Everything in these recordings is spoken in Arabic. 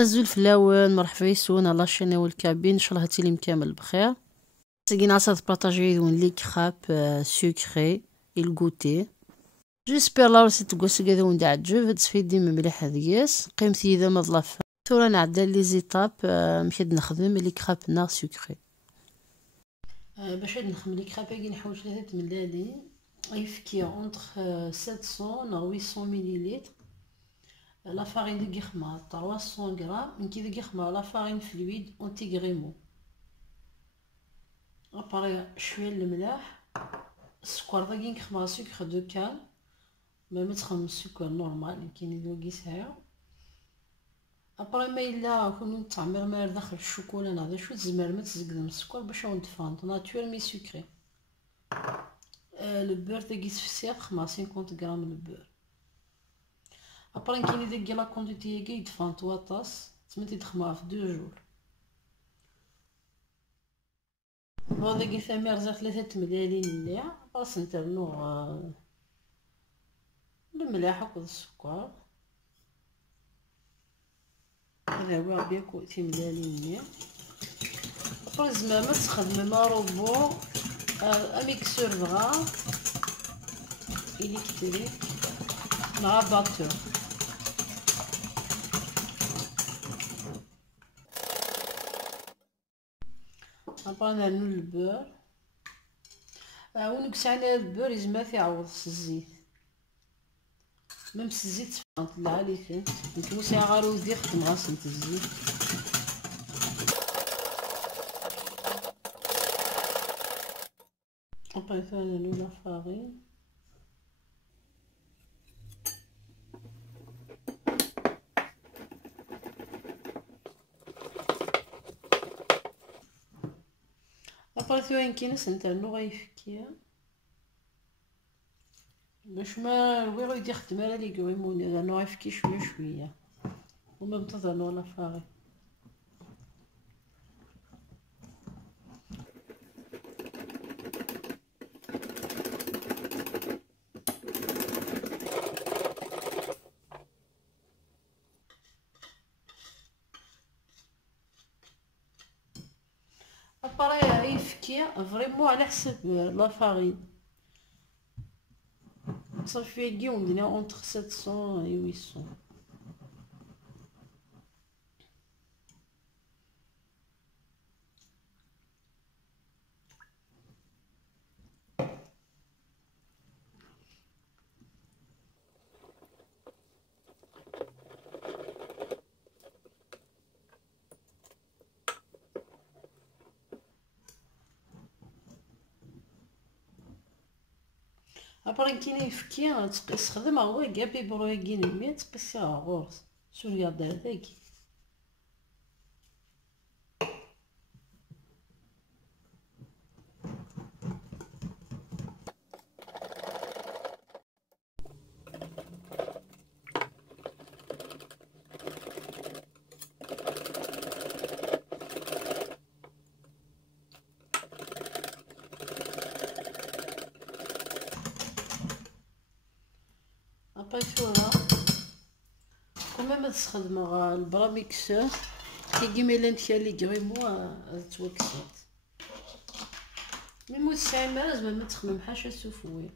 الزول فلاون مرحبا يسون على الشين والكابين ان شاء الله هاتيلي كامل بخير. سيغينا صاد بارطاجي دون لي كراب سكري الغوتي. جيسبر لا رسيت تقوس كذا وندع عجب هاد سفيدي مليح هذياس قيمتي اذا ما ظلف ثورا نعدل لي زيتاب مشيت نخدم لي كراب نا سكري. باش نخدم لي كراب كي نحوس 3 ملالين يفكي اونتر 700 نا 800 مليلتر. La farine de guirma 300 grammes, une de guirma, la farine fluide anti-grémaux. Après, je vais le ملاح السكر ذاك نخدم sucre de canne ما متخدم السكر نورمال يمكن يدوق يسعى. Après ما إلا كون نتعمر ما داخل الشوكولا هذا شو تزمر ما تزقدم السكر باش ندفان ناتور مي سكري. لو بور ذاك يسفسير خدم 50 غرام لو بور. ابري كاين ديك لا كونتيتي كي يدفان 3 طاس تما تيدخمها في 2 جور. هذا كي ثمر زاد 3 ملالين مليح باش نترنو الملح وكذا السكر. هذا هو بيكو 3 ملالين مليح. ابري زعما تخدم ما روبو اميكسور فغا الكتريك مع باتور. ابغى نعملو البور ونقص على البور يزما يعوض الزيت ميم الزيت تفقنت العالي كنت ساعه غير ودي خدم غاسنت الزيت. ابغى نعملو لا فارين ابري ثوين كينس نترنو غيفكيها باش ما وي غيدي يخدم على لي كريموني لانه غيفكي شويه شويه وما ننتظروا لا فاري. ابري يفكي فريمون على حسب لا فارين صافي كي وندينا اونتر 700 و 800. ابري كاين يفكي تستخدم هو كابي برويكين المية تقيسيها غورس سوريا داكي. ابري فورا كما ما تستخدم البراميكسور كيما الا نتيا لي كريمو توكسات ميمو الساعه لازم ما تخدم حاشا سوفوي.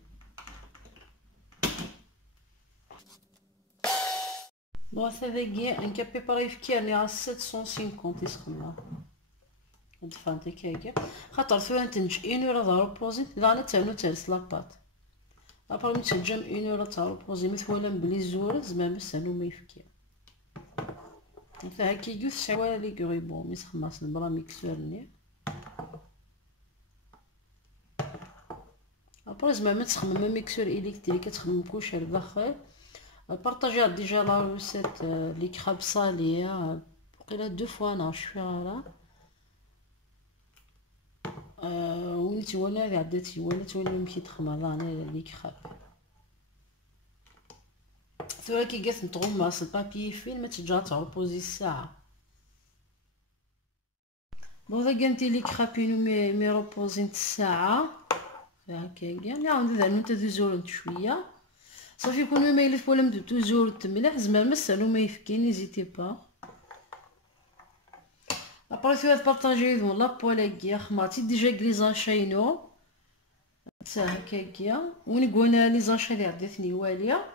بون هذاكي ان كابي باغي فكيرني على 750 يسخدمها هاد فانتي كاكا خاطر ثواني تنج 1 اورا دارو بوزي الا تانو تالس لاباط. ابري نتسجم 1 اورا تاع بوزي مثلا بلي زور زعما مسانو ما يفكي هكا يجوز سوا لي كريمون مي تخماس البراميكسور ني. ابري زعما تخمم ميكسور الكتريك كتخمم كلشي لداخل. بارطاجي ديجا لا روسيت لي كراب صاليه وقيله 2 فوا انا شفيها ونيت وانا اللي عداتي وانا تولي مشيت تخمم انا لي كراب ثورا كي قالت نتغمس البابي فين ما تجا تاع بوزي الساعه. بون هذا قالتي لي كرابينو مي روبوزين الساعه هكا كاع نعاود نتا دوزور شويه صافي يكون ما يلف ولا مدو توجور تملح زعما مسالو ما يفكي نيزيتي با ابري ثلاث بارطاجيدون لابولاكيا خمارتي ديجا كليزاشاينو تا هكاكيا وين قلنا لي زاشا اللي عداتني واليه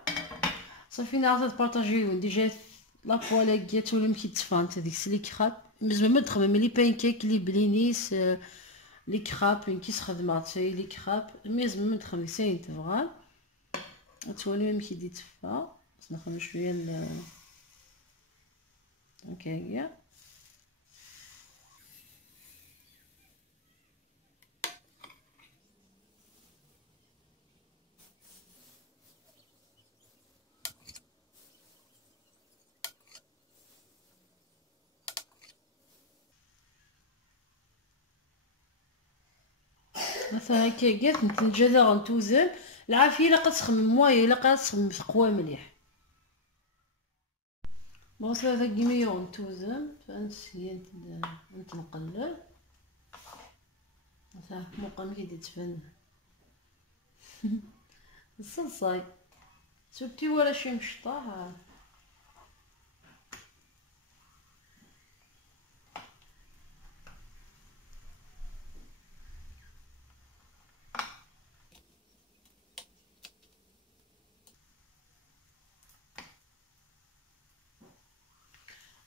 صافي نعرف بارطاجيدون ديجا لابولاكيا تولي مكيتفانت هذيك لي كراب مزما ما تخمم لي بانكيك لي بلينيس لي كراب وين كيس خدمات لي كراب مزما ما تخمم ساين تبغى تولي مكي تفا بس نخمم شويه هكاكيا. مثلا هكاكيا نتنجا غنتوزن العافيه الا قتخمم موايا الا قتخمم ثقوى مليح بغيت هذا كيما غنتوزن فنسيت نتنقلب مثلا مقام كي تبان الصلصاي شفتي ولا شي مشطاح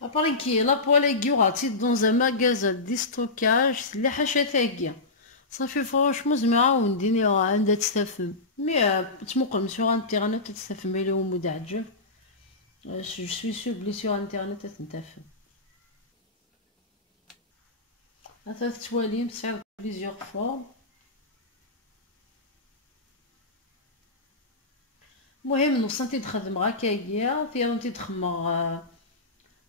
اباري كي لا بولاكي وغاتي دون ان ماغازان دي ستوكاج اللي حاشا ثاكيا صافي فرونشمون زعما عاونديني عندها تستفهم مي تمقل سور انترنت تستفهم الى هو مدعجل جو سوي سور بلي سور انترنت تنتفهم ثلاث تواليم تصعد بليزيوغ فورم. المهم نوصل تخدم هكايا في تخمر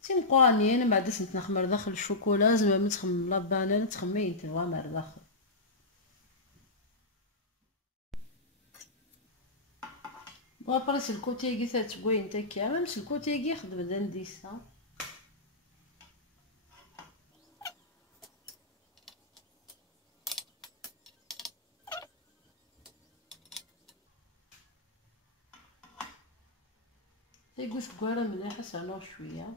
تيم قوانين بعد سنت نخمر داخل الشوكولا زعما ما تخمم لا بانانا تخمين تبغى مع داخل وابري الكوتي كي تتقوي نتا كامل مش الكوتي كي خدم دنديسا تيقول سكوارا مليحه سالو شويه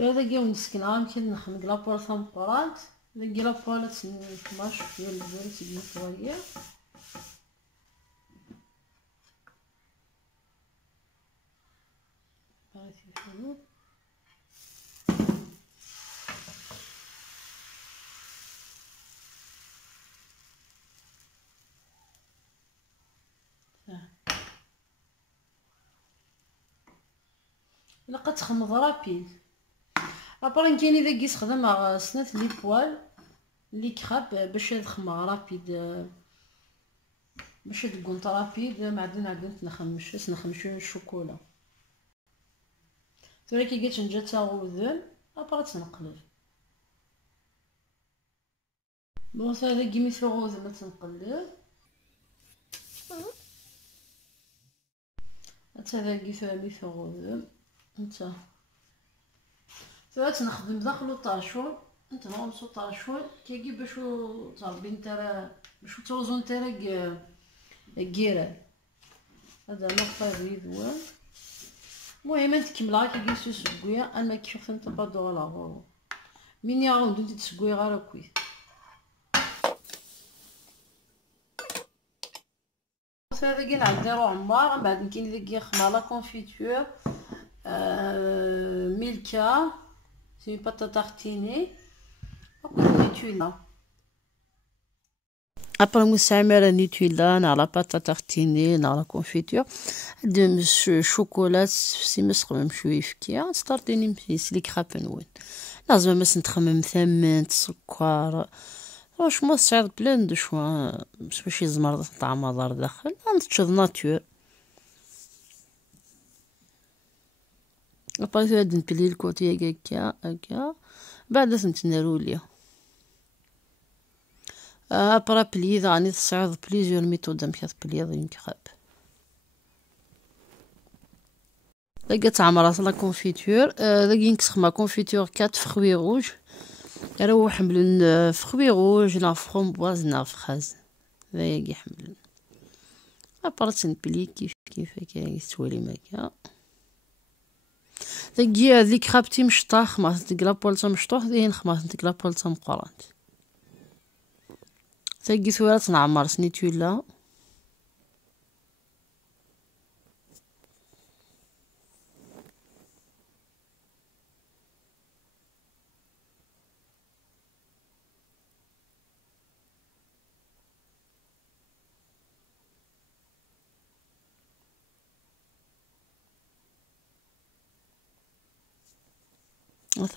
هذا كي مسكين يمكن نخمق لابول ثمبرات ذاكي لابول تماش شويه البارد تجي شويه هاكي حلو لقد تخمض رابيد ابري كاين اذا يستخدم سنات لي بوال لي كراب باش يخمم رابيد باش تكون رابيد معدن عدن نخمش الشوكولا تولي كي جات نجا تاغوذن ابرا تنقلب بون هذا كيمي ثوغوذ ما تنقلب هذا كي ثاني ثوغوذ انت ثلاث نخدم داخل طاشون انت نغمسو طاشون كي باشو تربي نتا باشو توزن نتا كيران هذا نقطة غيدوان المهم نتكمل كي كيسو سكويا انا كيف فهمت بادو لا من يعاود انت تسكوي غير كويس هذا كي نعديرو عمار من بعد كاين اللي كيخمر لا كونفيتور ميلكا سي باتا تارتيني نيتويلا ابري مستعمله نيتويلا نا لا باتا تارتيني نا لا كونفيتور عندهم شوكولات سي مسخمم شويه فكيا ستارتيني مفيس لي كراب نوين لازم باش نتخمم ثمن سكر واش ما صعب بلان دو شوا باش يزمر طعم دار داخل نتشد ناتور ابري هاد نبلي الكوتي هكا بعد نتنارو ليا ابرا بليذ راني تصعد بليزيور ميثود مشات بليذ ينكرب داكا تعمر لا كونفيتور داكي نكسخ ما كونفيتور 4 فخوي روج راهو حملن فخوي روج لا فرومبواز لا فخاز هايا حملن ابارت نبلي كيف هكا تولي ماكا داكي هذيك خابتي مشطاح خماس ديك لابولطا مشطوح داين خماس ديك لابولطا مقرانت داكي ثورة تنعمر سنيتولا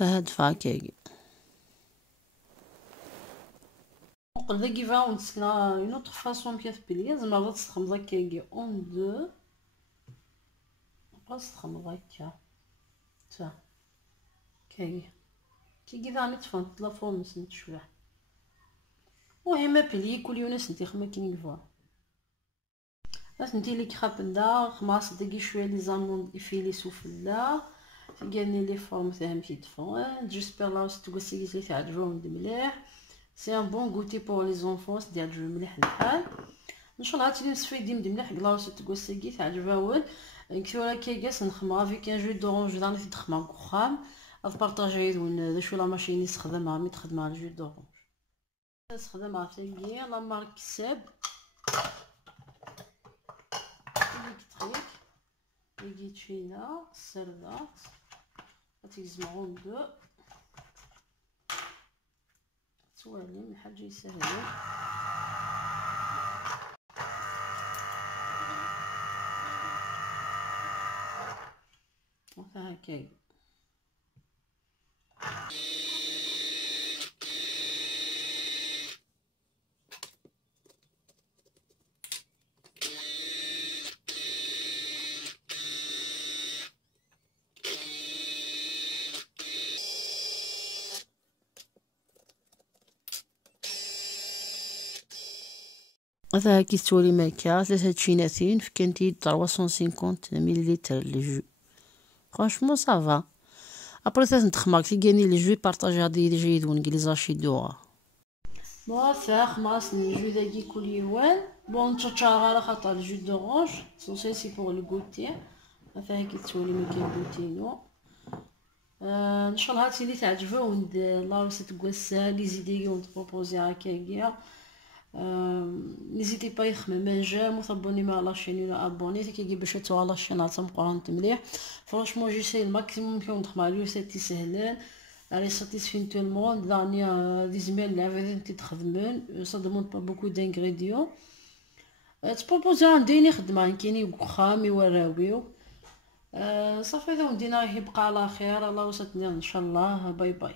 هاد فاكيكي نقول داكي فاون تسكنا اون اوتر فاصون كيف بلي زعما تستخدم داكي اون دو بس تخمم هكا تا كي ثاني تفهمت لا فورم سنت شويه المهم بلي كل يونس نتي خما كي نفوا بس ندير لي كراب دا خماس دقي شويه لي زامون يفيلي سوفلا تيقالني لي فورم تاعهم كي دفون جيسبر لا تقولي لي تعجبهم مليح سي ان بون غوتي بور لي زونفونس تعجب مليح الحال ان شاء الله تولي مستفيدين مليح كلاص تقولي تعجبهم كثورا كيكاس نخمها فيك ان جو دورونج راني تخمم كخام بارطاجي وين شو لا ماشين يستخدمها مي تخدمها الجو دورونج نستخدمها تاكي لا مارك ساب électrique les guichina celle-là تيجمعهم دو توالي حاجه يسهلوا هكا هذا كي تولي ماكا 3 تشيناتين في كانتي 350 مليلتر لي جو فرانشمون صافا ابري تنتخمر كي غاني لي جو بارطاجي هادي لي جيد ونجليزاشي دوا موافق خماس الجو داكي كل يوان بون تشاتشار على خاطر الجو دورانج سوسي سي بور لو غوتي هذا كي تولي ماكا غوتينو ان شاء الله هاتي تعجبوا وند لا ريسيت كواسا لي زيدي اون بروبوزي هكايا نيزيتي با يخمم جام وتابوني مع لاشين ولا ابوني كي باش تو لاشين تاع مقارنه مليح فرانشمون جيساي الماكسيموم كي ندخل لي سيتي سهلان على ساتيسفين تو الموند دانيا دي زمان لعبه تخدمون سا دوموند با بوكو دانغريديون تبروبوزي عندي خدمه كايني وخام يوراويو صافي هذا ودينا يبقى على خير الله وسطني ان شاء الله باي باي.